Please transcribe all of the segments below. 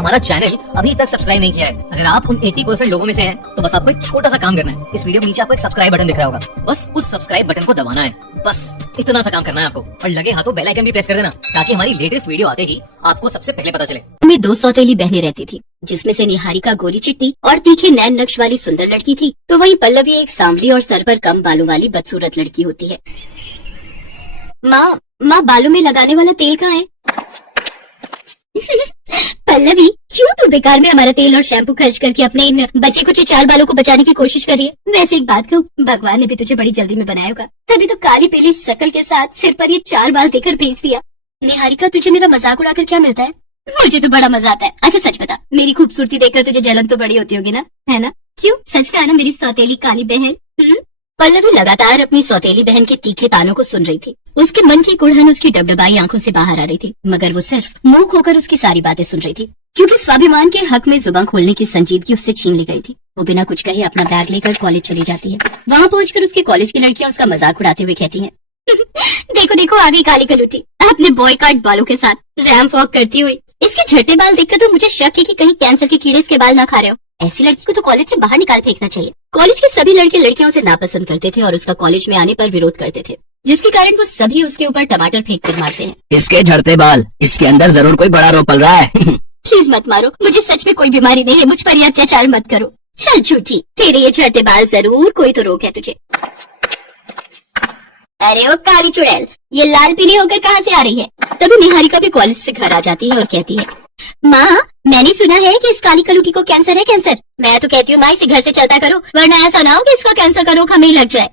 हमारा चैनल अभी तक सब्सक्राइब नहीं किया है, अगर आप उन 80% लोगों में से हैं, तो बस आपको एक छोटा सा काम करना है। इस वीडियो के नीचे आपको एक सब्सक्राइब बटन दिख रहा होगा, बस उस सब्सक्राइब बटन को दबाना है। बस इतना सा काम करना है आपको, और लगे हाथों बेल आइकन भी प्रेस कर देना, ताकि हमारी लेटेस्ट वीडियो आते ही आपको सबसे पहले पता चले। में 2 सौतेली बहनें रहती थी, जिसमें से निहारिका गोरी चिट्टी और तीखे नैन नक्श वाली सुंदर लड़की थी, तो वहीं पल्लवी एक सांवली और सर पर कम बालों वाली बदसूरत लड़की होती है। माँ बालों में लगाने वाला तेल कहाँ है? पल्लवी, क्यों तू बेकार में हमारा तेल और शैम्पू खर्च करके अपने इन बचे कुछ 4 बालों को बचाने की कोशिश कर रही है? वैसे एक बात कहूँ, भगवान ने भी तुझे बड़ी जल्दी में बनाया होगा, तभी तो काली पीली शक्ल के साथ सिर पर ये 4 बाल देकर भेज दिया। निहारिका, तुझे मेरा मजाक उड़ाकर क्या मिलता है? मुझे तो बड़ा मजा आता है। अच्छा सच बता, मेरी खूबसूरती देखकर तुझे जलन तो बड़ी होती होगी ना, है ना? क्यों, सच कहा ना मेरी सौतेली काली बहन? पल्लवी लगातार अपनी सौतेली बहन के तीखे तानों को सुन रही थी। उसके मन की कुड़हन उसकी डबडबाई आंखों से बाहर आ रही थी, मगर वो सिर्फ मुंह खोकर उसकी सारी बातें सुन रही थी, क्योंकि स्वाभिमान के हक में जुबान खोलने की संजीदगी उससे छीन ली गई थी। वो बिना कुछ कहे अपना बैग लेकर कॉलेज चली जाती है। वहाँ पहुंचकर उसके कॉलेज की लड़कियां उसका मजाक उड़ाते हुए कहती हैं, देखो देखो आ गई काली कलूटी अपने बॉयकॉट बालों के साथ रैम्प वॉक करती हुई। इसके झटे बाल देखकर तो मुझे शक है कि कहीं कैंसर के कीड़े इसके बाल ना खा रहे हो। ऐसी लड़की को तो कॉलेज से बाहर निकाल फेंकना चाहिए। कॉलेज के सभी लड़के लड़कियों से नापसंद करते थे और उसका कॉलेज में आने पर विरोध करते थे, जिसके कारण वो सभी उसके ऊपर टमाटर फेंक कर मारते हैं। इसके झड़ते बाल, इसके अंदर जरूर कोई बड़ा रोग पल रहा है। प्लीज मत मारो, मुझे सच में कोई बीमारी नहीं है, मुझ पर ये अत्याचार मत करो। चल झूठी, तेरे ये झड़ते बाल जरूर कोई तो रोग है तुझे। अरे ओ काली चुड़ैल, ये लाल पीली होकर कहाँ से आ रही है? तभी निहारिका भी कॉलेज से घर आ जाती है और कहती है, माँ मैंने सुना है कि इस काली कलूटी को कैंसर है। कैंसर? मैं तो कहती हूँ माँ इसे घर से चलता करो, वरना ऐसा ना हो कि इसका कैंसर का रोग हमें ही लग जाए।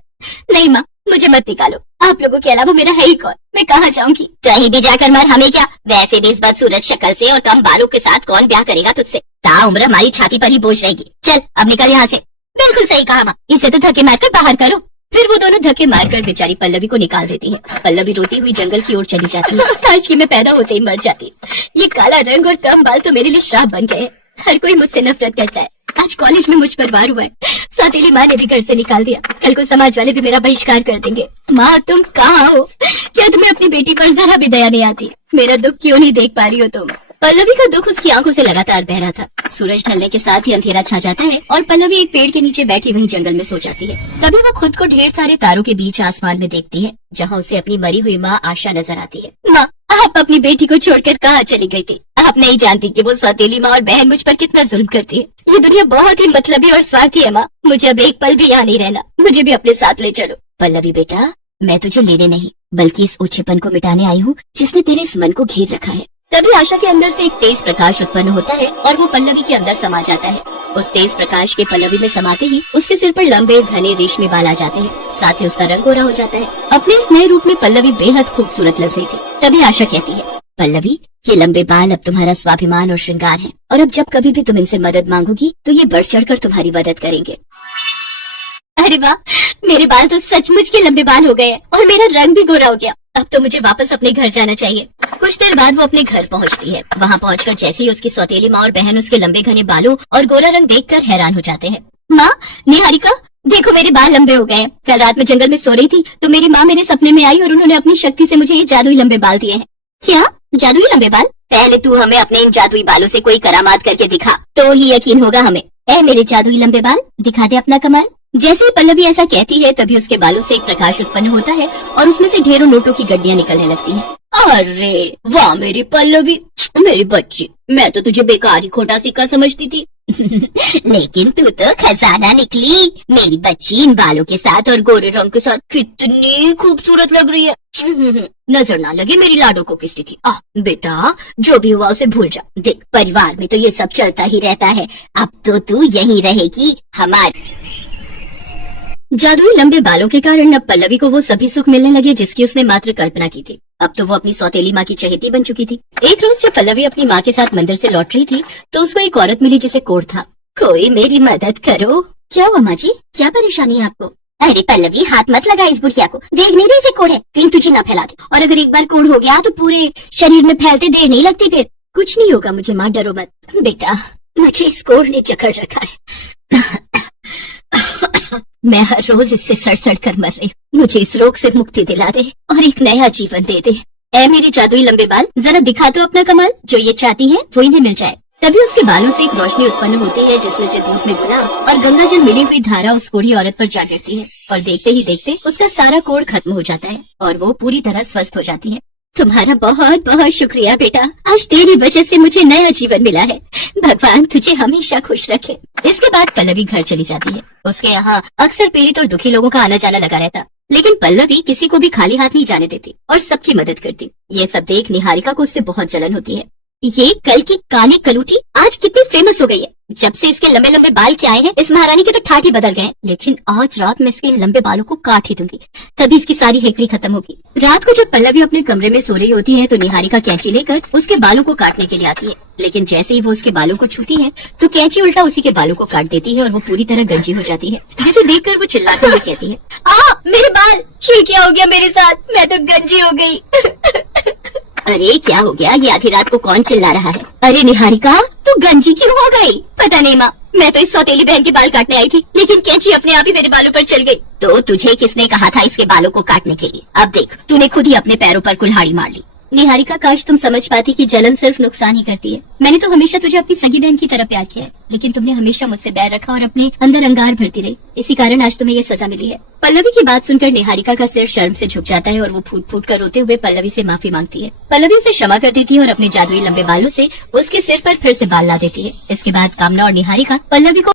नहीं माँ, मुझे मत निकालो, आप लोगों के अलावा मेरा है ही कौन? मैं कहाँ जाऊंगी? कहीं भी जाकर मर, हमें क्या? वैसे भी इस बदसूरत शक्ल से और कम बालों के साथ कौन ब्याह करेगा तुझसे? ताउम्र हमारी छाती पर ही बोझ रहेगी। चल अब निकल यहाँ से। बिल्कुल सही कहा माँ, इसे तो धक्के मारकर बाहर करो। फिर वो दोनों धक्के मारकर बेचारी पल्लवी को निकाल देती है। पल्लवी रोती हुई जंगल की ओर चली जाती है। काश कि मैं पैदा होते ही मर जाती। ये काला रंग और कम बाल तो मेरे लिए श्राप बन गए। हर कोई मुझसे नफरत करता है। आज कॉलेज में मुझ पर वार हुआ है। सौतेली माँ ने भी घर से निकाल दिया। कल को समाज वाले भी मेरा बहिष्कार कर देंगे। माँ तुम कहाँ हो? क्या तुम्हें अपनी बेटी पर जरा भी दया नहीं आती? मेरा दुख क्यों नहीं देख पा रही हो तुम? पल्लवी का दुख उसकी आंखों से लगातार बह रहा था। सूरज ढलने के साथ ही अंधेरा छा जाता है और पल्लवी एक पेड़ के नीचे बैठी वहीं जंगल में सो जाती है। तभी वो खुद को ढेर सारे तारों के बीच आसमान में देखती है, जहाँ उसे अपनी मरी हुई माँ आशा नजर आती है। माँ, आप अपनी बेटी को छोड़कर कहाँ चली गई थी? आप नहीं जानती कि वो सौतेली माँ और बहन मुझ पर कितना जुल्म करती है। ये दुनिया बहुत ही मतलबी और स्वार्थी है माँ। मुझे अब एक पल भी यहाँ नहीं रहना, मुझे भी अपने साथ ले चलो। पल्लवी बेटा, मैं तुझे लेने नहीं बल्कि इस ओछेपन को मिटाने आई हूँ जिसने तेरे इस मन को घेर रखा है। तभी आशा के अंदर से एक तेज प्रकाश उत्पन्न होता है और वो पल्लवी के अंदर समा जाता है। उस तेज प्रकाश के पल्लवी में समाते ही उसके सिर पर लंबे घने रेशमी बाल आ जाते हैं, साथ ही उसका रंग गोरा हो जाता है। अपने इस नए रूप में पल्लवी बेहद खूबसूरत लग रही थी। तभी आशा कहती है, पल्लवी ये लंबे बाल अब तुम्हारा स्वाभिमान और श्रृंगार है, और अब जब कभी भी तुम इनसे मदद मांगोगी तो ये बढ़ चढ़कर तुम्हारी मदद करेंगे। अरे वाह, मेरे बाल तो सचमुच के लंबे बाल हो गए और मेरा रंग भी गोरा हो गया। अब तो मुझे वापस अपने घर जाना चाहिए। कुछ देर बाद वो अपने घर पहुंचती है। वहाँ पहुंचकर जैसे ही उसकी सौतेली माँ और बहन उसके लंबे घने बालों और गोरा रंग देखकर हैरान हो जाते हैं। माँ, निहारिका देखो मेरे बाल लंबे हो गए। कल रात में जंगल में सो रही थी तो मेरी माँ मेरे सपने में आई और उन्होंने अपनी शक्ति से मुझे ये जादुई लंबे बाल दिए हैं। क्या जादुई लंबे बाल? पहले तू हमें अपने इन जादुई बालों से कोई करामात करके दिखा, तो ही यकीन होगा हमें। ऐ मेरे जादुई लंबे बाल, दिखा दे अपना कमाल। जैसे ही पल्लवी ऐसा कहती है तभी उसके बालों से एक प्रकाश उत्पन्न होता है और उसमें से ढेरों नोटों की गड्डियां निकलने लगती हैं। अरे वाह मेरी पल्लवी, मेरी बच्ची, मैं तो तुझे बेकार ही खोटा सिक्का समझती थी। लेकिन तू तो खजाना निकली। मेरी बच्ची इन बालों के साथ और गोरे रंग के साथ कितनी खूबसूरत लग रही है। नजर ना लगे मेरी लाडो को किसी की। बेटा जो भी हुआ उसे भूल जा। देख परिवार में तो ये सब चलता ही रहता है। अब तो तू यहीं रहेगी हमारी। जादुई लंबे बालों के कारण अब पल्लवी को वो सभी सुख मिलने लगे जिसकी उसने मात्र कल्पना की थी। अब तो वो अपनी सौतेली माँ की चहेती बन चुकी थी। एक रोज जब पल्लवी अपनी माँ के साथ मंदिर से लौट रही थी तो उसको एक औरत मिली जिसे कोढ़ था। कोई मेरी मदद करो। क्या हुआ माँ जी, क्या परेशानी है आपको? अरे पल्लवी, हाथ मत लगा इस बुढ़िया को, देख नहीं रही इसे कोढ़ है, कहीं तुझे न फैला दे। और अगर एक बार कोढ़ हो गया तो पूरे शरीर में फैलते देर नहीं लगती। फिर कुछ नहीं होगा मुझे माँ, डरो मत। बेटा मुझे इस कोढ़ ने जकड़ रखा है। मैं हर रोज इससे सड़ कर मर रही हूँ। मुझे इस रोग से मुक्ति दिला दे और एक नया जीवन दे दे। ऐ मेरी जादुई लंबे बाल, जरा दिखा दो अपना कमाल। जो ये चाहती है वो इन्हें मिल जाए। तभी उसके बालों से एक रोशनी उत्पन्न होती है जिसमें से दूध में गुलाब और गंगा जल मिली हुई धारा उस कोढ़ी औरत पर जा गिरती है और देखते ही देखते उसका सारा कोढ़ खत्म हो जाता है और वो पूरी तरह स्वस्थ हो जाती है। तुम्हारा बहुत बहुत शुक्रिया बेटा, आज तेरी वजह से मुझे नया जीवन मिला है। भगवान तुझे हमेशा खुश रखे। इसके बाद पल्लवी घर चली जाती है। उसके यहाँ अक्सर पीड़ित और दुखी लोगों का आना जाना लगा रहता, लेकिन पल्लवी किसी को भी खाली हाथ नहीं जाने देती और सबकी मदद करती। ये सब देख निहारिका को उससे बहुत जलन होती है। ये कल की काली कलूटी आज कितनी फेमस हो गई है। जब से इसके लंबे लंबे बाल के आए हैं इस महारानी के तो ठाठ ही बदल गए, लेकिन आज रात में इसके लंबे बालों को काट ही दूंगी, तभी इसकी सारी हेकड़ी खत्म होगी। रात को जब पल्लवी अपने कमरे में सो रही होती है तो निहारिका कैंची लेकर उसके बालों को काटने के लिए आती है, लेकिन जैसे ही वो उसके बालों को छूती है तो कैंची उल्टा उसी के बालों को काट देती है और वो पूरी तरह गंजी हो जाती है, जिसे देखकर वो चिल्लाते हुए कहती है, मेरे बाल, ये क्या हो गया मेरे साथ, मैं तो गंजी हो गई। अरे क्या हो गया, ये आधी रात को कौन चिल्ला रहा है? अरे निहारिका तू गंजी क्यों हो गई? पता नहीं माँ, मैं तो इस सौतेली बहन के बाल काटने आई थी, लेकिन कैंची अपने आप ही मेरे बालों पर चल गई। तो तुझे किसने कहा था इसके बालों को काटने के लिए? अब देख तूने खुद ही अपने पैरों पर कुल्हाड़ी मार ली। निहारिका काश तुम समझ पाती कि जलन सिर्फ नुकसान ही करती है। मैंने तो हमेशा तुझे अपनी सगी बहन की तरह प्यार किया है, लेकिन तुमने हमेशा मुझसे बैर रखा और अपने अंदर अंगार भरती रही, इसी कारण आज तुम्हें ये सजा मिली है। पल्लवी की बात सुनकर निहारिका का सिर शर्म से झुक जाता है और वो फूट फूट कर रोते हुए पल्लवी से माफी मांगती है। पल्लवी उसे क्षमा कर देती है और अपने जादुई लंबे बालों से उसके सिर पर फिर से बाल ला देती है। इसके बाद कामना और निहारिका पल्लवी को